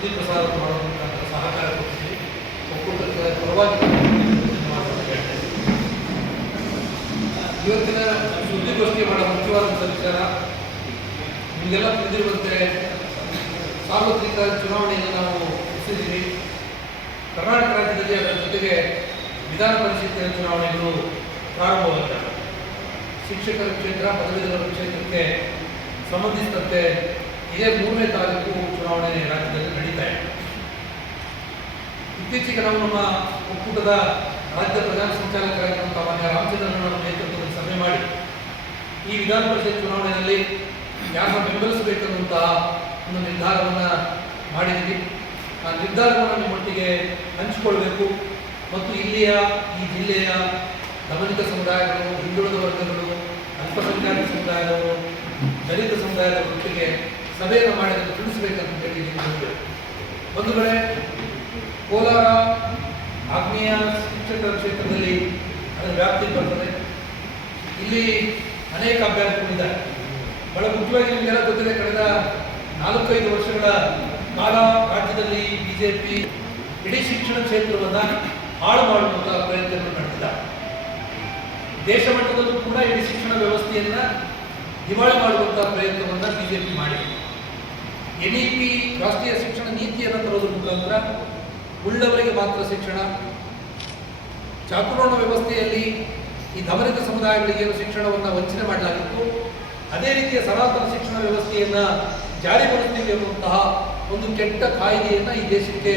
ಮಾಡುವಂಥ ಸಹಕಾರ ಕೊಡಿಸಿ ಒಕ್ಕೂಟಕ್ಕೆ ಪರವಾಗಿ. ಇವತ್ತಿನ ಸುದ್ದಿಗೋಷ್ಠಿ ಬಹಳ ಮುಖ್ಯವಾದಂಥ ವಿಚಾರ, ನಿಮಗೆಲ್ಲ ತಿಳಿದಿರುವಂತೆ ಸಾರ್ವತ್ರಿಕ ಚುನಾವಣೆಯನ್ನು ನಾವು ನಡೆಸಿದ್ದೀವಿ ಕರ್ನಾಟಕ ರಾಜ್ಯದಲ್ಲಿ ಅದರ ಜೊತೆಗೆ ವಿಧಾನ ಪರಿಷತ್ತಿನ ಚುನಾವಣೆಗಳು ಪ್ರಾರಂಭವಾಗಿದೆ ಶಿಕ್ಷಕರ ಕ್ಷೇತ್ರ ಪದವೀಧರ ಕ್ಷೇತ್ರಕ್ಕೆ ಸಂಬಂಧಿಸಿದಂತೆ ಇದೇ ಮೂರನೇ ತಾರೀಕು ಚುನಾವಣೆ ರಾಜ್ಯದಲ್ಲಿ ನಡೀತಾ ಇದೆ. ಇತ್ತೀಚೆಗೆ ನಾವು ನಮ್ಮ ಒಕ್ಕೂಟದ ರಾಜ್ಯ ಪ್ರಧಾನ ಸಂಚಾಲಕರಾಗಿರುವಂತಹ ಮಾನ್ಯ ರಾಮಚಂದ್ರನ ನೇತೃತ್ವದಲ್ಲಿ ಸಭೆ ಮಾಡಿ, ಈ ವಿಧಾನ ಪರಿಷತ್ ಚುನಾವಣೆಯಲ್ಲಿ ಯಾರನ್ನ ಬೆಂಬಲಿಸಬೇಕನ್ನುವಂತಹ ಒಂದು ನಿರ್ಧಾರವನ್ನು ಮಾಡಿದ್ದೀವಿ ಆ ನಿರ್ಧಾರವನ್ನು ನಿಮ್ಮೊಟ್ಟಿಗೆ ಹಂಚಿಕೊಳ್ಬೇಕು. ಮತ್ತು ಇಲ್ಲಿಯ ಈ ಜಿಲ್ಲೆಯ ದಮನಿತ ಸಮುದಾಯಗಳು, ಹಿಂದುಳಿದ ವರ್ಗಗಳು, ಅಲ್ಪಸಂಖ್ಯಾತ ಸಮುದಾಯಗಳು, ದಲಿತ ಸಮುದಾಯದ ಒಟ್ಟಿಗೆ ಸಭೆಯನ್ನು ಮಾಡಿ ಅದನ್ನು ತಿಳಿಸಬೇಕಂತ ಹೇಳಿ ಒಂದು ಕಡೆ ಕೋಲಾರ ಆಗ್ನೇಯ ಶಿಕ್ಷಕರ ಕ್ಷೇತ್ರದಲ್ಲಿ ಅದರ ವ್ಯಾಪ್ತಿ ಬರ್ತದೆ. ಇಲ್ಲಿ ಅನೇಕ ಅಭ್ಯರ್ಥಿಗಳಿದ್ದಾರೆ ಬಹಳ ಮುಖ್ಯವಾಗಿ ನಿಮಗೆಲ್ಲ ಗೊತ್ತಿದೆ, ಕಳೆದ ನಾಲ್ಕೈದು ವರ್ಷಗಳ ಕಾಲ ರಾಜ್ಯದಲ್ಲಿ ಬಿಜೆಪಿ ಇಡೀ ಶಿಕ್ಷಣ ಕ್ಷೇತ್ರವನ್ನು ಹಾಳು ಮಾಡುವಂತಹ ಪ್ರಯತ್ನವನ್ನು ನಡೆಸಿದ ದೇಶ ಮಟ್ಟದಲ್ಲೂ ಕೂಡ ಇಡೀ ಶಿಕ್ಷಣ ವ್ಯವಸ್ಥೆಯನ್ನು ದಿವಾಳಿ ಮಾಡುವಂತಹ ಪ್ರಯತ್ನವನ್ನ ಬಿಜೆಪಿ ಮಾಡಿದೆ. ಎನ್ ಇ ಪಿ, ರಾಷ್ಟ್ರೀಯ ಶಿಕ್ಷಣ ನೀತಿಯನ್ನು ತರೋದ್ರ ಮುಖಾಂತರ ಉಳ್ಳವರಿಗೆ ಮಾತ್ರ ಶಿಕ್ಷಣ. ಚಾತುರ್ವರ್ಣ ವ್ಯವಸ್ಥೆಯಲ್ಲಿ ಈ ದಮನಿತ ಸಮುದಾಯಗಳಿಗೆ ಶಿಕ್ಷಣವನ್ನು ವಂಚನೆ ಮಾಡಲಾಗಿತ್ತು, ಅದೇ ರೀತಿಯ ಸನಾತನ ಶಿಕ್ಷಣ ವ್ಯವಸ್ಥೆಯನ್ನು ಜಾರಿಗೊಳಿಸುತ್ತೇವೆ ಎನ್ನುವಂತಹ ಒಂದು ಕೆಟ್ಟ ಕಾಯ್ದೆಯನ್ನು ಈ ದೇಶಕ್ಕೆ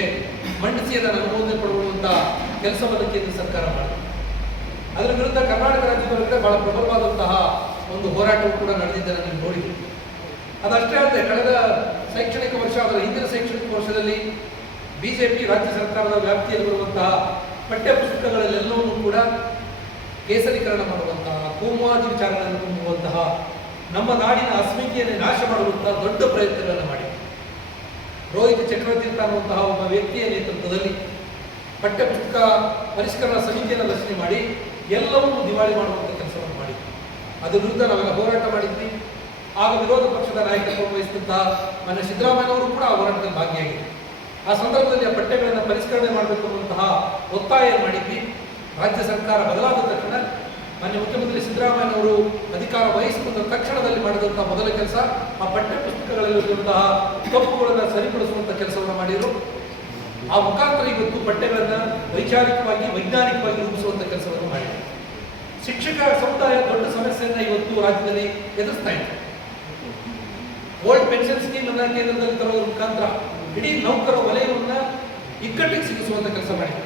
ಮಂಡಿಸಿ ಅದನ್ನು ಅನುಮೋದನೆ ಪಡೆಯುವಂತಹ ಕೆಲಸವನ್ನು ಕೇಂದ್ರ ಸರ್ಕಾರ ಮಾಡಿದೆ. ಅದರ ವಿರುದ್ಧ ಕರ್ನಾಟಕ ರಾಜ್ಯದೊಳಗಡೆ ಬಹಳ ಪ್ರಬಲವಾದಂತಹ ಒಂದು ಹೋರಾಟವು ಕೂಡ ನಡೆದಿದ್ದನ್ನು ನೀವು ನೋಡಿದ್ದೀವಿ ಅದಷ್ಟೇ ಅಲ್ಲದೆ, ಕಳೆದ ಶೈಕ್ಷಣಿಕ ವರ್ಷ ಅದರ ಹಿಂದಿನ ಶೈಕ್ಷಣಿಕ ವರ್ಷದಲ್ಲಿ ಬಿಜೆಪಿ ರಾಜ್ಯ ಸರ್ಕಾರದ ವ್ಯಾಪ್ತಿಯಲ್ಲಿ ಬರುವಂತಹ ಪಠ್ಯಪುಸ್ತಕಗಳಲ್ಲೆಲ್ಲವನ್ನೂ ಕೂಡ ಕೇಸರೀಕರಣ ಮಾಡುವಂತಹ, ಕೋಮುವಾದಿ ವಿಚಾರಗಳನ್ನು ತುಂಬುವಂತಹ ನಮ್ಮ ನಾಡಿನ ಅಸ್ಮಿತೆಯನ್ನು ನಾಶ ಮಾಡುವಂತಹ ದೊಡ್ಡ ಪ್ರಯತ್ನಗಳನ್ನು ಮಾಡಿದೆ. ರೋಹಿತ್ ಚಕ್ರವರ್ತಿ ಅನ್ನುವಂತಹ ಒಬ್ಬ ವ್ಯಕ್ತಿಯ ನೇತೃತ್ವದಲ್ಲಿ ಪಠ್ಯಪುಸ್ತಕ ಪರಿಷ್ಕರಣಾ ಸಮಿತಿಯನ್ನು ರಚನೆ ಮಾಡಿ ಎಲ್ಲವನ್ನೂ ದಿವಾಳಿ ಮಾಡುವಂಥ ಕೆಲಸವನ್ನು ಮಾಡಿದ್ವಿ. ಅದರ ವಿರುದ್ಧ ನಾವೆಲ್ಲ ಹೋರಾಟ ಮಾಡಿದ್ವಿ. ಆಗ ವಿರೋಧ ಪಕ್ಷದ ನಾಯಕತ್ವ ವಹಿಸಿದಂತಹ ಮನೆ ಸಿದ್ದರಾಮಯ್ಯನವರು ಕೂಡ ಆ ಹೋರಾಟದಲ್ಲಿ ಭಾಗಿಯಾಗಿದ್ದರು. ಆ ಸಂದರ್ಭದಲ್ಲಿ ಆ ಪಠ್ಯಗಳನ್ನು ಪರಿಷ್ಕರಣೆ ಮಾಡಬೇಕು ಅನ್ನುವಂತಹ ಒತ್ತಾಯ ಮಾಡಿದ್ವಿ. ರಾಜ್ಯ ಸರ್ಕಾರ ಬದಲಾದ ತಕ್ಷಣ ಮಾನ್ಯ ಮುಖ್ಯಮಂತ್ರಿ ಸಿದ್ದರಾಮಯ್ಯನವರು ಅಧಿಕಾರ ವಹಿಸಿಕೊಂಡ ತಕ್ಷಣದಲ್ಲಿ ಮಾಡಿದಂತಹ ಮೊದಲ ಕೆಲಸ, ಆ ಪಠ್ಯ ಪುಸ್ತಕಗಳಲ್ಲಿರುವಂತಹ ತಪ್ಪುಗಳನ್ನು ಸರಿಪಡಿಸುವಂತಹ ಕೆಲಸವನ್ನು ಮಾಡಿದರು. ಆ ಮುಖಾಂತರ ಇವತ್ತು ಪಠ್ಯಗಳನ್ನು ವೈಚಾರಿಕವಾಗಿ, ವೈಜ್ಞಾನಿಕವಾಗಿ ರೂಪಿಸುವಂತಹ ಕೆಲಸವನ್ನು ಮಾಡಿದರು. ಶಿಕ್ಷಕ ಸಮುದಾಯ ದೊಡ್ಡ ಸಮಸ್ಯೆಯನ್ನು ಇವತ್ತು ರಾಜ್ಯದಲ್ಲಿ ಎದುರಿಸ್ತಾ ಇದೆ ಓಲ್ಡ್ ಪೆನ್ಷನ್ ಸ್ಕೀಮ್ ಅನ್ನ ಕೇಂದ್ರದಲ್ಲಿ ತರುವ ಮುಖಾಂತರ ಇಡೀ ನೌಕರ ವಲಯವನ್ನ ಇಕ್ಕಟ್ಟಿಗೆ ಸಿಗಿಸುವಂತ ಕೆಲಸ ಮಾಡಿದೆ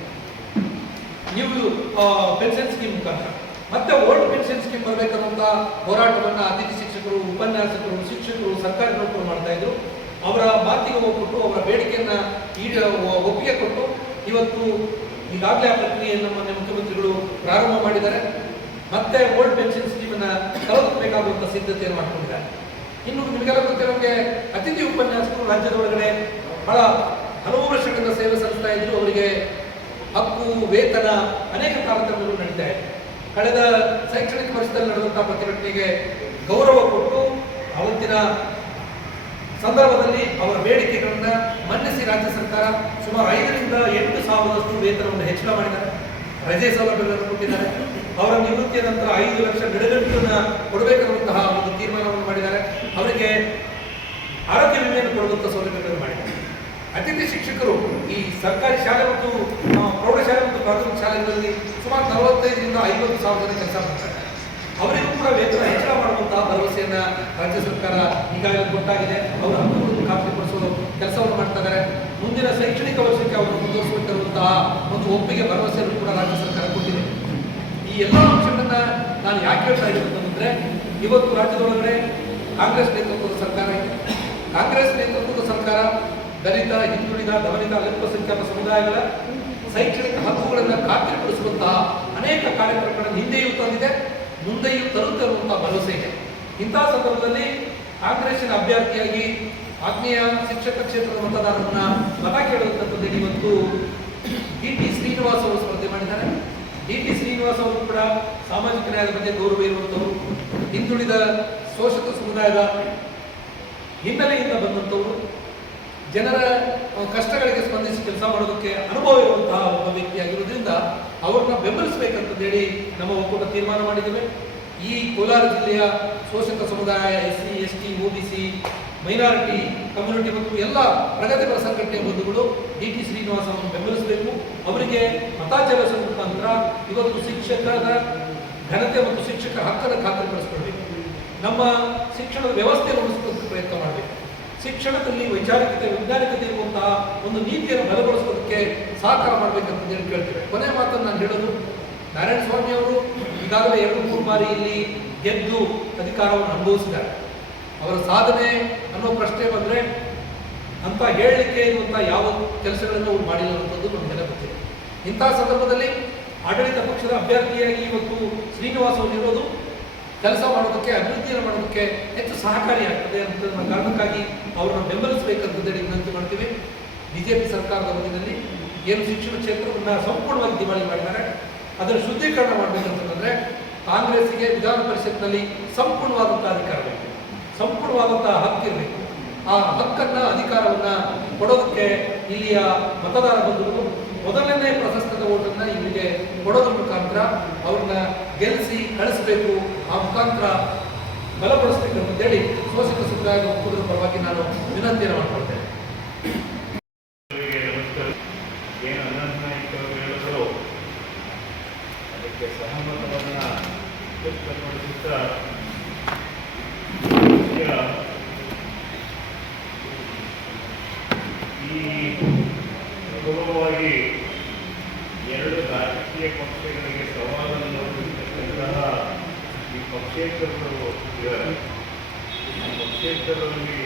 ನೀವು ಪೆನ್ಷನ್ ಸ್ಕೀಮ್ ಮುಖಾಂತರ. ಮತ್ತೆ ಓಲ್ಡ್ ಪೆನ್ಷನ್ ಸ್ಕೀಮ್ ಬರಬೇಕನ್ನುವಂತ ಹೋರಾಟವನ್ನ ಅತಿಥಿ ಶಿಕ್ಷಕರು, ಉಪನ್ಯಾಸಕರು, ಶಿಕ್ಷಕರು ಸರ್ಕಾರಿ ನೌಕರು ಮಾಡ್ತಾ ಇದ್ರು. ಅವರ ಮಾತಿಗೆ ಹೋಗ್ಬಿಟ್ಟು ಅವರ ಬೇಡಿಕೆಯನ್ನ ಈಡ, ಒಪ್ಪಿಗೆ ಕೊಟ್ಟು ಇವತ್ತು ಈಗಾಗಲೇ ಆ ಪ್ರಕ್ರಿಯೆಯನ್ನು ಮೊನ್ನೆ ಮುಖ್ಯಮಂತ್ರಿಗಳು ಪ್ರಾರಂಭ ಮಾಡಿದ್ದಾರೆ. ಮತ್ತೆ ಓಲ್ಡ್ ಪೆನ್ಷನ್ ಸ್ಕೀಮ್ ಅನ್ನ ತಲುಪಬೇಕಾಗುವಂತ ಸಿದ್ಧತೆಯನ್ನು ಮಾಡ್ಕೊಂಡಿದ್ದಾರೆ. ಇನ್ನು ನಿಮಗೆಲ್ಲ ಗೊತ್ತಿರೋಂಗೆ ಅತಿಥಿ ಉಪನ್ಯಾಸಕರು ರಾಜ್ಯದ ಒಳಗಡೆ ಬಹಳ ಹಲವು ವರ್ಷಗಳಿಂದ ಸೇವೆ ಸಲ್ಲಿಸ್ತಾ ಇದ್ರು. ಅವರಿಗೆ ಹಕ್ಕು, ವೇತನ ಅನೇಕ ಕಾರ್ಯಕ್ರಮಗಳು ನಡೀತಾ ಇದೆ. ಕಳೆದ ಶೈಕ್ಷಣಿಕ ವರ್ಷದಲ್ಲಿ ನಡೆದಂತಹ ಪ್ರತಿಭಟನೆಗೆ ಗೌರವ ಕೊಟ್ಟು ಅವತ್ತಿನ ಸಂದರ್ಭದಲ್ಲಿ ಅವರ ಬೇಡಿಕೆಗಳನ್ನ ಮನ್ನಿಸಿ ರಾಜ್ಯ ಸರ್ಕಾರ ಸುಮಾರು ಐದರಿಂದ ಎಂಟು ಸಾವಿರದಷ್ಟು ವೇತನವನ್ನು ಹೆಚ್ಚಳ ಮಾಡಿದ್ದಾರೆ. ರಜೆ ಸೌಲಭ್ಯಗಳನ್ನು ಕೊಟ್ಟಿದ್ದಾರೆ. ಅವರ ನಿವೃತ್ತಿಯ ನಂತರ ಐದು ಲಕ್ಷ ಗಿಡಗಂಟನ್ನ ಕೊಡಬೇಕಾದಂತಹ ಒಂದು ತೀರ್ಮಾನವನ್ನು ಮಾಡಿದ್ದಾರೆ. ಅವರಿಗೆ ಆರೋಗ್ಯ ವಿಮೆಯನ್ನು ಕೊಡುವಂಥ ಸೌಲಭ್ಯಗಳನ್ನು ಮಾಡಿದ್ದಾರೆ. ಅತಿಥಿ ಶಿಕ್ಷಕರು ಈ ಸರ್ಕಾರಿ ಶಾಲೆ ಮತ್ತು ಪ್ರೌಢಶಾಲೆ ಮತ್ತು ಪ್ರಾಥಮಿಕ ಶಾಲೆಗಳಲ್ಲಿ ಸುಮಾರು ನಲವತ್ತೈದರಿಂದ ಐವತ್ತು ಸಾವಿರ ಜನ ಕೆಲಸ ಮಾಡ್ತಾರೆ. ಅವರಿಗೂ ಕೂಡ ವೇತನ ಹೆಚ್ಚಳ ಮಾಡುವಂತಹ ಭರವಸೆಯನ್ನು ರಾಜ್ಯ ಸರ್ಕಾರ ಈಗಾಗಲೇ ಕೊಟ್ಟಾಗಿದೆ. ಅವರ ಹಕ್ಕುಗಳನ್ನು ಖಾತ್ರಿಪಡಿಸುವ ಕೆಲಸವನ್ನು ಮಾಡ್ತಾ ಇದ್ದಾರೆ. ಮುಂದಿನ ಶೈಕ್ಷಣಿಕ ವರ್ಷಕ್ಕೆ ಅವರು ಮುಂದುವರಿಸುವಂತಹ ಒಂದು ಒಪ್ಪಿಗೆ ಭರವಸೆಯನ್ನು ಕೂಡ ರಾಜ್ಯ ಸರ್ಕಾರ ಕೊಟ್ಟಿದೆ. ಈ ಎಲ್ಲ ಅಂಶಗಳನ್ನ ನಾನು ಯಾಕೆ ಹೇಳ್ತಾ ಇದ್ದೀನಿ ಅಂತಂದ್ರೆ, ಇವತ್ತು ರಾಜ್ಯದೊಳಗಡೆ ಕಾಂಗ್ರೆಸ್ ನೇತೃತ್ವದ ಸರ್ಕಾರ ಇದೆ. ಕಾಂಗ್ರೆಸ್ ನೇತೃತ್ವದ ಸರ್ಕಾರ ದಲಿತ, ಹಿಂದುಳಿದ ದಲಿತ ಅಲ್ಪಸಂಖ್ಯಾತ ಸಮುದಾಯಗಳ ಶೈಕ್ಷಣಿಕ ಹಕ್ಕುಗಳನ್ನು ಖಾತ್ರಿಪಡಿಸುವಂತಹ ಅನೇಕ ಕಾರ್ಯಕ್ರಮಗಳನ್ನು ಹಿಂದೆಯೂ ತಂದಿದೆ, ಮುಂದೆಯೂ ತರುತ್ತಿರುವಂತಹ ಭರವಸೆ ಇದೆ. ಇಂತಹ ಸಂದರ್ಭದಲ್ಲಿ ಕಾಂಗ್ರೆಸ್ಸಿನ ಅಭ್ಯರ್ಥಿಯಾಗಿ ಆತ್ಮೀಯ ಶಿಕ್ಷಕ ಕ್ಷೇತ್ರದ ಮತದಾರರನ್ನ ಮತ ಕೇಳುವಂಥದ್ದು ಇವತ್ತು ಡಿ ಟಿ ಶ್ರೀನಿವಾಸ್ ಅವರು ಸ್ಪರ್ಧೆ ಮಾಡಿದ್ದಾರೆ. ಡಿ ಟಿ ಶ್ರೀನಿವಾಸ್ ಅವರು ಕೂಡ ಸಾಮಾಜಿಕ ನ್ಯಾಯದ ಬಗ್ಗೆ ಗೌರವ ಇರುವಂಥವರು ಹಿಂದುಳಿದ ಶೋಷಕ ಸಮುದಾಯದ ಹಿನ್ನೆಲೆಯಿಂದ ಬಂದಂಥವರು, ಜನರ ಕಷ್ಟಗಳಿಗೆ ಸ್ಪಂದಿಸಿ ಕೆಲಸ ಮಾಡೋದಕ್ಕೆ ಅನುಭವ ಇರುವಂತಹ ಒಬ್ಬ ವ್ಯಕ್ತಿಯಾಗಿರೋದ್ರಿಂದ ಅವ್ರನ್ನ ಬೆಂಬಲಿಸಬೇಕಂತೇಳಿ ನಮ್ಮ ಒಕ್ಕೂಟ ತೀರ್ಮಾನ ಮಾಡಿದ್ದೇವೆ. ಈ ಕೋಲಾರ ಜಿಲ್ಲೆಯ ಶೋಷಕ ಸಮುದಾಯ, S C, S T O B C, minority, community ಮತ್ತು ಎಲ್ಲ ಪ್ರಗತಿಪರ ಸಂಘಟನೆ ಬಂಧುಗಳು ಡಿ ಟಿ ಶ್ರೀನಿವಾಸ್ ಅವರನ್ನು ಬೆಂಬಲಿಸಬೇಕು. ಅವರಿಗೆ ಮತಾಚರಿಸುವ ಮುಖಾಂತರ ಇವತ್ತು ಶಿಕ್ಷಕರ ಘನತೆ ಮತ್ತು ಶಿಕ್ಷಕರ ಹಕ್ಕನ್ನು ಖಾತರಿಪಡಿಸಿಕೊಳ್ಬೇಕು. ನಮ್ಮ ಶಿಕ್ಷಣದ ವ್ಯವಸ್ಥೆ ಉಳಿಸ್ಕೊಳ್ಳೋದಕ್ಕೆ ಪ್ರಯತ್ನ ಮಾಡಬೇಕು. ಶಿಕ್ಷಣದಲ್ಲಿ ವೈಚಾರಿಕತೆ, ವೈಜ್ಞಾನಿಕತೆ ಇರುವಂತಹ ಒಂದು ನೀತಿಯನ್ನು ಬಲಗೊಳಿಸೋದಕ್ಕೆ ಸಹಕಾರ ಮಾಡಬೇಕಂತ ಹೇಳಿ ಕೇಳ್ತೇವೆ. ಕೊನೆ ಮಾತನ್ನು ನಾನು ಹೇಳೋದು, ನಾರಾಯಣ ಸ್ವಾಮಿ ಅವರು ಈಗಾಗಲೇ ಎರಡು, ಮೂರು ಬಾರಿ ಇಲ್ಲಿ ಗೆದ್ದು ಅಧಿಕಾರವನ್ನು ಅನುಭವಿಸಿದ್ದಾರೆ. ಅವರ ಸಾಧನೆ ಅನ್ನೋ ಪ್ರಶ್ನೆ ಬಂದರೆ ಅಂತ ಹೇಳಲಿಕ್ಕೆ ಇರುವಂಥ ಯಾವ ಕೆಲಸಗಳನ್ನು ಅವರು ಮಾಡಿಲ್ಲ ಅನ್ನೋದು ನಮಗೆಲ್ಲ ಗೊತ್ತಿದೆ. ಇಂತಹ ಸಂದರ್ಭದಲ್ಲಿ ಆಡಳಿತ ಪಕ್ಷದ ಅಭ್ಯರ್ಥಿಯಾಗಿ ಇವತ್ತು ಶ್ರೀನಿವಾಸ ಅವರು ಇರೋದು ಕೆಲಸ ಮಾಡೋದಕ್ಕೆ, ಅಭಿವೃದ್ಧಿಯನ್ನು ಮಾಡೋದಕ್ಕೆ ಹೆಚ್ಚು ಸಹಕಾರಿಯಾಗ್ತದೆ ಅಂತ ಕಾರಣಕ್ಕಾಗಿ ಅವರನ್ನು ಬೆಂಬಲಿಸಬೇಕಂತೇಳಿ ವಿನಂತಿ ಮಾಡ್ತೀವಿ. ಬಿಜೆಪಿ ಸರ್ಕಾರದ ಅವಧಿಯಲ್ಲಿ ಏನು ಶಿಕ್ಷಣ ಕ್ಷೇತ್ರವನ್ನು ಸಂಪೂರ್ಣವಾಗಿ ದಿವಾಳಿ ಮಾಡಿದ್ದಾರೆ. ಅದನ್ನು ಶುದ್ಧೀಕರಣ ಮಾಡಬೇಕಂತಂದ್ರೆ ಕಾಂಗ್ರೆಸ್ಸಿಗೆ ವಿಧಾನ ಪರಿಷತ್ನಲ್ಲಿ ಸಂಪೂರ್ಣವಾದಂಥ ಅಧಿಕಾರ ಬೇಕು. ಸಂಪೂರ್ಣವಾದಂತಹ ಹಕ್ಕಿರಬೇಕು ಆ ಹಕ್ಕನ್ನ, ಅಧಿಕಾರವನ್ನ ಕೊಡೋದಕ್ಕೆ ಇಲ್ಲಿಯ ಮತದಾರ ಬಂಧುಗಳು ಅವ್ರನ್ನ ಗೆಲ್ಲಿಸಿ ಕಳಿಸ್ಬೇಕು, ಆ ಮುಖಾಂತರ ಬಲಪಡಿಸ್ಬೇಕು ಅಂತೇಳಿ ಶೋಷಿತ ಸಮುದಾಯದ ಒಕ್ಕೂಟದ ಪರವಾಗಿ ನಾನು ವಿನಂತಿಯನ್ನು ಮಾಡಿಕೊಳ್ತೇನೆ. ಈ ಸುಲಭವಾಗಿ ಎರಡು ರಾಜಕೀಯ ಪಕ್ಷಗಳಿಗೆ ಪಕ್ಷೇತರರು ಪಕ್ಷೇತರರಲ್ಲಿ